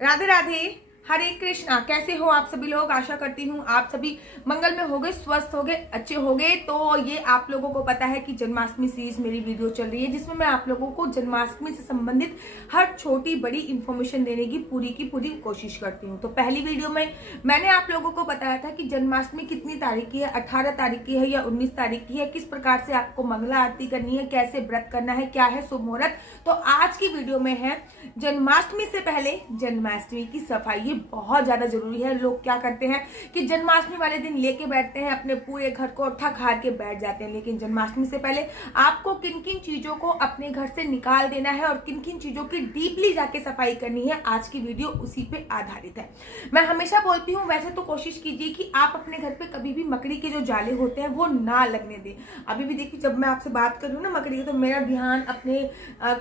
राधे राधे, हरे कृष्णा। कैसे हो आप सभी लोग? आशा करती हूँ आप सभी मंगल में होगे, स्वस्थ होगे, अच्छे होगे। तो ये आप लोगों को पता है कि जन्माष्टमी सीरीज मेरी वीडियो चल रही है, जिसमें मैं आप लोगों को जन्माष्टमी से संबंधित हर छोटी बड़ी इंफॉर्मेशन देने की पूरी कोशिश करती हूँ। तो पहली वीडियो में मैंने आप लोगों को बताया था कि जन्माष्टमी कितनी तारीख की है, 18 तारीख की है या 19 तारीख की है, किस प्रकार से आपको मंगला आरती करनी है, कैसे व्रत करना है, क्या है शुभ मुहूर्त। तो आज की वीडियो में है जन्माष्टमी से पहले जन्माष्टमी की सफाई। ये बहुत ज्यादा जरूरी है। लोग क्या करते हैं कि जन्माष्टमी वाले दिन लेके बैठते हैं अपने पूरे घर को, ठक हार के बैठ जाते हैं, लेकिन जन्माष्टमी से पहले आपको किन किन चीजों को अपने घर से निकाल देना है और किन किन चीजों की डीपली जाके सफाई करनी है, आज की वीडियो उसी पे आधारित है। मैं हमेशा बोलती हूँ, वैसे तो कोशिश कीजिए कि आप अपने घर पे कभी भी मकड़ी के जो जाले होते हैं वो ना लगने दें। अभी भी देखिए, जब मैं आपसे बात कर रही हूँ ना मकड़ी की, तो मेरा ध्यान अपने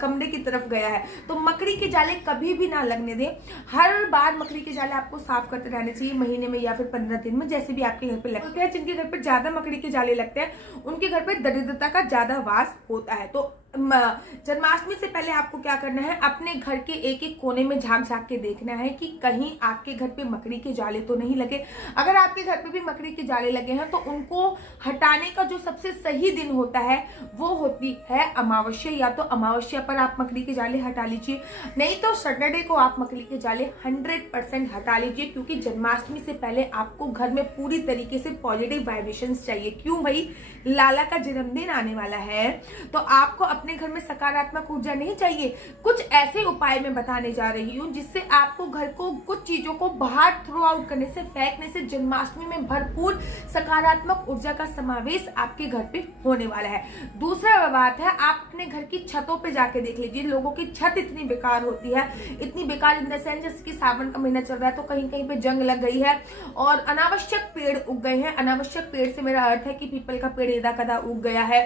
कमरे की तरफ गया है। तो मकड़ी के जाले कभी भी ना लगने दें। हर बार मकड़ी के जाले आपको साफ करते रहने चाहिए, महीने में या फिर 15 दिन में, जैसे भी आपके घर पे लगते हैं। जिनके घर पे ज्यादा मकड़ी के जाले लगते हैं उनके घर पे दरिद्रता का ज्यादा वास होता है। तो जन्माष्टमी से पहले आपको क्या करना है, अपने घर के एक एक कोने में झांक झांक के देखना है कि कहीं आपके घर पे मकड़ी के जाले तो नहीं लगे। अगर आपके घर पे भी मकड़ी के जाले लगे हैं तो उनको हटाने का जो सबसे सही दिन होता है वो होती है अमावस्या। या तो अमावस्या पर आप मकड़ी के जाले हटा लीजिए, नहीं तो सैटरडे को आप मकड़ी के जाले 100% हटा लीजिए, क्योंकि जन्माष्टमी से पहले आपको घर में पूरी तरीके से पॉजिटिव वाइब्रेशंस चाहिए। क्यों भाई, लाला का जन्मदिन आने वाला है, तो आपको अपने घर में सकारात्मक ऊर्जा नहीं चाहिए। कुछ ऐसे उपाय मैं बताने जा रही हूँ जिससे आपको घर को, कुछ चीजों को बाहर थ्रो आउट करने से, फेंकने से जन्माष्टमी में भरपूर सकारात्मक ऊर्जा का समावेश आपके घर पे होने वाला है। दूसरा बात है, आप अपने घर की छतों पे जाके देख लीजिए। लोगों की छत इतनी बेकार होती है, इतनी बेकार इन द सेंस जैसे कि सावन का महीना चल रहा है तो कहीं कहीं पे जंग लग गई है और अनावश्यक पेड़ उग गए हैं। अनावश्यक पेड़ से मेरा अर्थ है कि पीपल का पेड़ इदा कदा उग गया है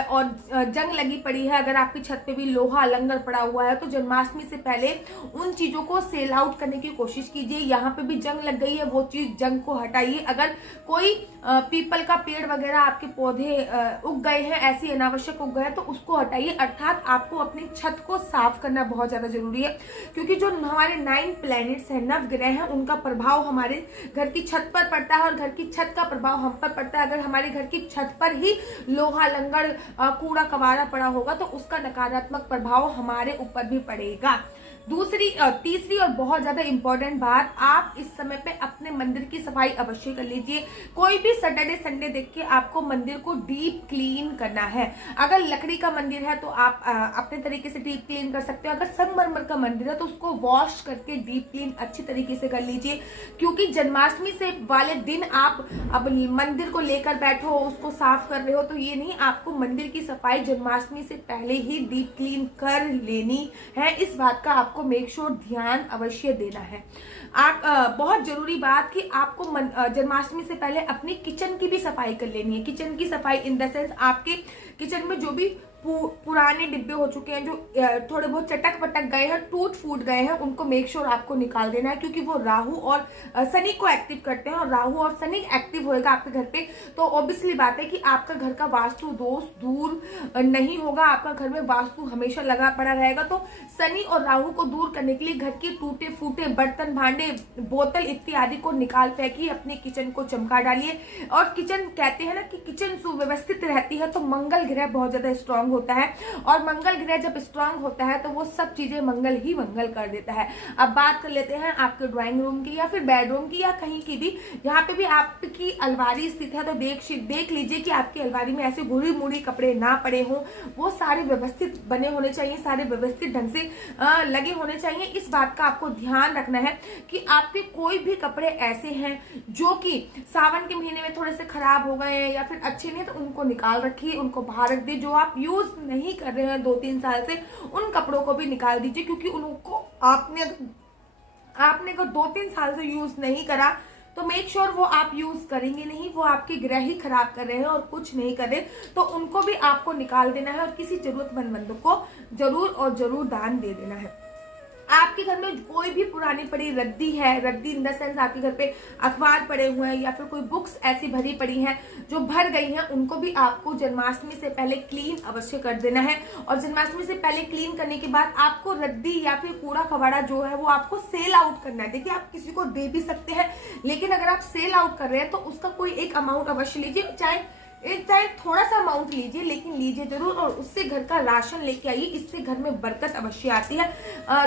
और जंग लगी पड़ी है। अगर आपकी छत पे भी लोहा लंगर पड़ा हुआ है तो जन्माष्टमी से पहले उन चीजों को सेल आउट करने की कोशिश कीजिए। यहाँ पे भी जंग लग गई है, वो चीज, जंग को हटाइए। अगर कोई पीपल का पेड़ वगैरह आपके पौधे उग गए हैं, ऐसी अनावश्यक उग गए हैं, तो उसको हटाइए। अर्थात आपको अपनी छत को साफ करना बहुत ज्यादा जरूरी है, क्योंकि जो हमारे 9 प्लैनेट्स हैं, 9 ग्रह हैं, उनका प्रभाव हमारे घर की छत पर पड़ता है और घर की छत का प्रभाव हम पर पड़ता है। अगर हमारे घर की छत पर ही लोहा लंगड़ कूड़ा कबाड़ा पड़ा होगा तो उसका नकारात्मक प्रभाव हमारे ऊपर भी पड़ेगा। तीसरी और बहुत ज्यादा इंपॉर्टेंट बात, आप इस समय पे अपने मंदिर की सफाई अवश्य कर लीजिए। कोई भी सैटरडे संडे देख के आपको मंदिर को डीप क्लीन करना है। अगर लकड़ी का मंदिर है तो आप अपने तरीके से डीप क्लीन कर सकते हो। अगर संगमरमर का मंदिर है तो उसको वॉश करके डीप क्लीन अच्छी तरीके से कर लीजिए, क्योंकि जन्माष्टमी से वाले दिन आप अब मंदिर को लेकर बैठो, उसको साफ कर रहे हो, तो ये नहीं, आपको मंदिर की सफाई जन्माष्टमी से पहले ही डीप क्लीन कर लेनी है। इस बात का आपको मेक श्योर ध्यान अवश्य देना है। बहुत जरूरी बात कि आपको जन्माष्टमी से पहले अपनी किचन की भी सफाई कर लेनी है। किचन की सफाई इन द सेंस, आपके किचन में जो भी पुराने डिब्बे हो चुके हैं, जो थोड़े बहुत चटक पटक गए हैं, टूट फूट गए हैं, उनको मेक श्योर आपको निकाल देना है, क्योंकि वो राहु और शनि को एक्टिव करते हैं। और राहु और शनि एक्टिव होएगा आपके घर पे तो ऑब्वियसली बात है कि आपका घर का वास्तु दोष दूर नहीं होगा, आपका घर में वास्तु हमेशा लगा पड़ा रहेगा। तो शनि और राहु को दूर करने के लिए घर के टूटे फूटे बर्तन, भांडे, बोतल इत्यादि को निकाल फेंकिए, अपने किचन को चमका डालिए। और किचन, कहते हैं ना कि किचन सुव्यवस्थित रहती है तो मंगल ग्रह बहुत ज्यादा स्ट्रांग होता है, और मंगल ग्रह जब स्ट्रांग होता है तो वो सब चीजें मंगल ही मंगल कर देता है। अब बात कर लेते हैं आपके ड्राइंग रूम की या फिर बेडरूम की या कहीं की भी। यहाँ पे भी आपकी अलमारी स्थित है तो देख लीजिए कि आपकी अलमारी में ऐसे गुड़ी मुड़ी कपड़े ना पड़े हों, वो सारे व्यवस्थित बने होने चाहिए, सारे व्यवस्थित ढंग से लगे होने चाहिए। इस बात का आपको ध्यान रखना है कि आपके कोई भी कपड़े ऐसे हैं जो कि सावन के महीने में थोड़े से खराब हो गए हैं या फिर अच्छे नहीं, तो उनको निकाल रखिए, उनको बाहर रख दिए। जो आप यूज नहीं कर रहे हैं 2-3 साल से, उन कपड़ों को भी निकाल दीजिए, क्योंकि उनको आपने अगर 2-3 साल से यूज नहीं करा तो मेक श्योर वो आप यूज करेंगे नहीं, वो आपके ग्रह ही खराब कर रहे हैं और कुछ नहीं कर रहे, तो उनको भी आपको निकाल देना है और किसी जरूरतमंद बंदों को जरूर और जरूर दान दे देना है। आप आपके घर में कोई भी पुरानी पड़ी रद्दी है, रद्दी इन द सेंस आपके घर पे अखबार पड़े हुए हैं या फिर कोई बुक्स ऐसी भरी पड़ी हैं जो भर गई हैं, उनको भी आपको जन्माष्टमी से पहले क्लीन अवश्य कर देना है। और जन्माष्टमी से पहले क्लीन करने के बाद आपको रद्दी या फिर कूड़ा कबाड़ा जो है वो आपको सेल आउट करना है। देखिए, आप किसी को दे भी सकते हैं, लेकिन अगर आप सेल आउट कर रहे हैं तो उसका कोई एक अमाउंट अवश्य लीजिए, चाहे थोड़ा सा अमाउंट लीजिए, लेकिन लीजिए जरूर। और उससे घर का राशन लेके आइए, इससे घर में बरकत अवश्य आती है।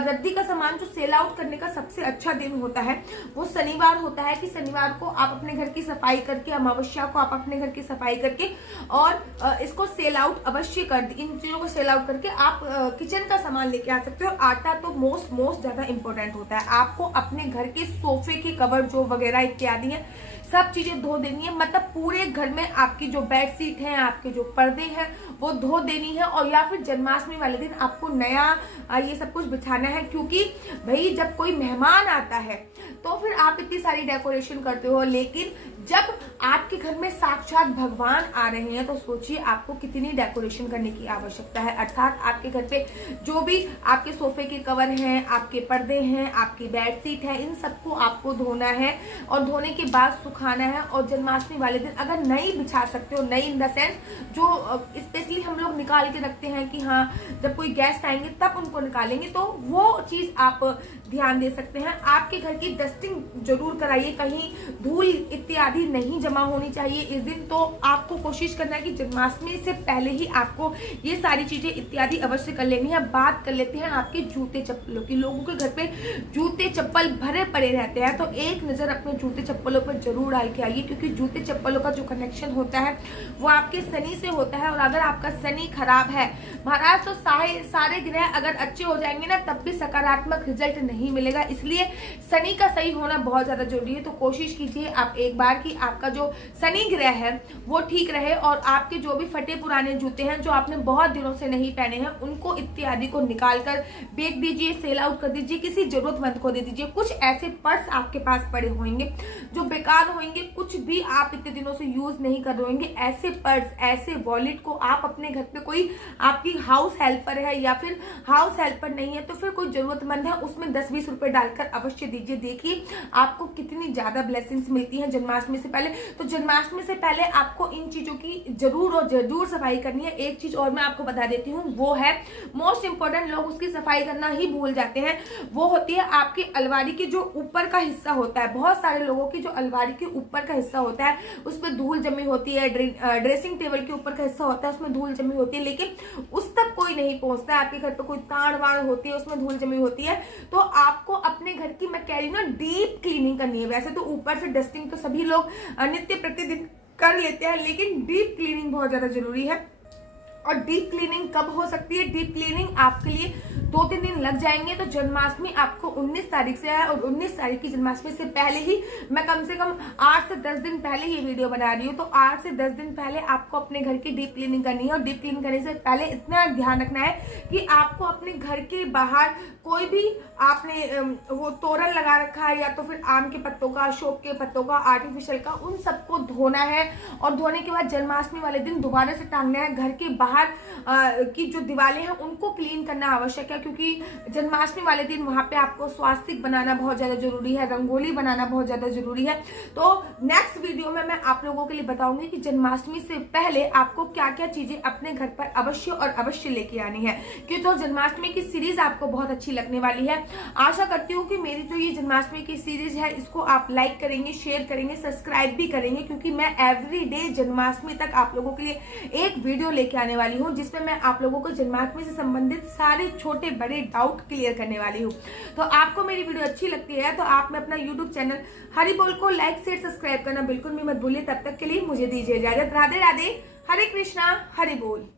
रद्दी का सामान जो सेल आउट करने का सबसे अच्छा दिन होता है वो शनिवार होता है, कि शनिवार को आप अपने घर की सफाई करके, अमावस्या को आप अपने घर की सफाई करके और इसको सेल आउट अवश्य कर, इन चीजों को सेल आउट करके आप किचन का सामान लेके आ सकते हो। आटा तो मोस्ट ज्यादा इंपॉर्टेंट होता है। आपको अपने घर के सोफे के कवर जो वगैरह इत्यादि है सब चीजें धो देनी है। मतलब पूरे घर में आपकी जो बेडशीट है, आपके जो पर्दे हैं वो धो देनी है। और या फिर जन्माष्टमी वाले दिन आपको नया ये सब कुछ बिछाना है, क्योंकि भाई जब कोई मेहमान आता है तो फिर आप इतनी सारी डेकोरेशन करते हो, लेकिन जब आपके घर में साक्षात भगवान आ रहे हैं तो सोचिए आपको कितनी डेकोरेशन करने की आवश्यकता है। अर्थात आपके घर पे जो भी आपके सोफे के कवर हैं, आपके पर्दे हैं, आपकी बेडशीट है, इन सबको आपको धोना है और धोने के बाद सुखाना है। और जन्माष्टमी वाले दिन अगर नई बिछा सकते हो, नई इन द सेंस जो स्पेशली हम लोग निकाल के रखते हैं कि हाँ जब कोई गेस्ट आएंगे तब उनको निकालेंगे, तो वो चीज आप ध्यान दे सकते हैं। आपके घर की डस्टिंग जरूर कराइए, कहीं धूल इत्यादि नहीं जमा होनी चाहिए इस दिन। तो आपको कोशिश करना है कि जन्माष्टमी से पहले ही आपको ये सारी चीजें इत्यादि अवश्य कर लेनी है। बात कर लेते हैं आपके जूते चप्पलों की। लोगों के घर पे जूते चप्पल भरे पड़े रहते हैं, तो एक नजर अपने जूते चप्पलों पर जरूर डाल के आइए, क्योंकि जूते चप्पलों का जो कनेक्शन होता है वो आपके शनि से होता है। और अगर आपका शनि खराब है महाराज तो सारे ग्रह अगर अच्छे हो जाएंगे ना तब भी सकारात्मक रिजल्ट नहीं मिलेगा। इसलिए शनि का सही होना बहुत ज्यादा जरूरी है। तो कोशिश कीजिए आप एक बार कि आपका जो शनि ग्रह है वो ठीक रहे, और आपके जो भी फटे पुराने जूते हैं जो आपने बहुत दिनों से नहीं पहने हैं उनको इत्यादि को निकाल कर बेच दीजिए, सेल आउट कर दीजिए, किसी जरूरतमंद को दे दीजिए। कुछ ऐसे पर्स आपके पास पड़े होंगे जो बेकार होंगे, कुछ भी आप इतने दिनों से यूज नहीं कर रहे होंगे, ऐसे पर्स, ऐसे वॉलेट को आप अपने घर पे, कोई आपकी हाउस हेल्पर है या फिर हाउस हेल्पर नहीं है तो फिर कोई जरूरतमंद है उसमें 10-20 रुपए डालकर अवश्य दीजिए। देखिए आपको कितनी ज्यादा ब्लेसिंग्स मिलती हैं जन्माष्टमी से पहले। तो जन्माष्टमी से पहले आपको इन चीजों की जरूर सफाई करनी है। एक चीज और मैं आपको बता देती हूँ, वो है मोस्ट इंपोर्टेंट, लोग उसकी सफाई करना ही भूल जाते हैं, वो होती है आपकी अलमारी की जो ऊपर का हिस्सा होता है। बहुत सारे लोगों की जो अलमारी के ऊपर का हिस्सा होता है उस पर धूल जमी होती है, ड्रेसिंग टेबल के ऊपर का हिस्सा होता है उसमें धूल जमी होती है, लेकिन उस तक कोई नहीं पहुंचता है। आपके घर पे कोई ताड़ वाड़ होती है उसमें धूल जमी होती है, तो आपको अपने घर की, मैं कह रही हूँ ना, डीप क्लीनिंग करनी है। वैसे तो ऊपर से डस्टिंग तो सभी लोग नित्य प्रतिदिन कर लेते हैं, लेकिन डीप क्लीनिंग बहुत ज्यादा जरूरी है। और डीप क्लीनिंग कब हो सकती है? डीप क्लीनिंग आपके लिए 2-3 दिन लग जाएंगे। तो जन्माष्टमी आपको 19 तारीख से है, और 19 तारीख की जन्माष्टमी से पहले ही मैं कम से कम 8 से 10 दिन पहले ये वीडियो बना रही हूँ। तो 8 से 10 दिन पहले आपको अपने घर की डीप क्लीनिंग करनी है। और डीप क्लीनिंग करने से पहले इतना ध्यान रखना है कि आपको अपने घर के बाहर कोई भी आपने वो तोरण लगा रखा है या तो फिर आम के पत्तों का, अशोक के पत्तों का, आर्टिफिशियल का, उन सबको धोना है। और धोने के बाद जन्माष्टमी वाले दिन दोबारा से टांगना है। घर के बाहर की जो दीवारें हैं उनको क्लीन करना आवश्यक है, क्योंकि जन्माष्टमी वाले दिन वहां पे आपको स्वास्तिक बनाना बहुत ज्यादा जरूरी है, रंगोली बनाना बहुत ज्यादा जरूरी है। तो नेक्स्ट वीडियो में मैं आप लोगों के लिए बताऊंगी कि जन्माष्टमी से पहले आपको क्या क्या चीजें अपने घर पर अवश्य और अवश्य लेके आनी है, क्योंकि तो जन्माष्टमी की सीरीज आपको बहुत अच्छी लगने वाली है। आशा करती हूँ कि मेरी जो ये जन्माष्टमी की सीरीज है इसको आप लाइक करेंगे, शेयर करेंगे, सब्सक्राइब भी करेंगे, क्योंकि मैं एवरी डे जन्माष्टमी तक आप लोगों के लिए एक वीडियो लेके आने वाली हूँ जिसमें मैं आप लोगों को जन्माष्टमी से संबंधित सारे छोटे बड़े डाउट क्लियर करने वाली हूँ। तो आपको मेरी वीडियो अच्छी लगती है तो आप में अपना यूट्यूब चैनल हरि बोल को लाइक शेयर सब्सक्राइब करना बिल्कुल भी मत भूलिए। तब तक के लिए मुझे दीजिए इजाजत। राधे राधे, हरे कृष्णा, हरि बोल।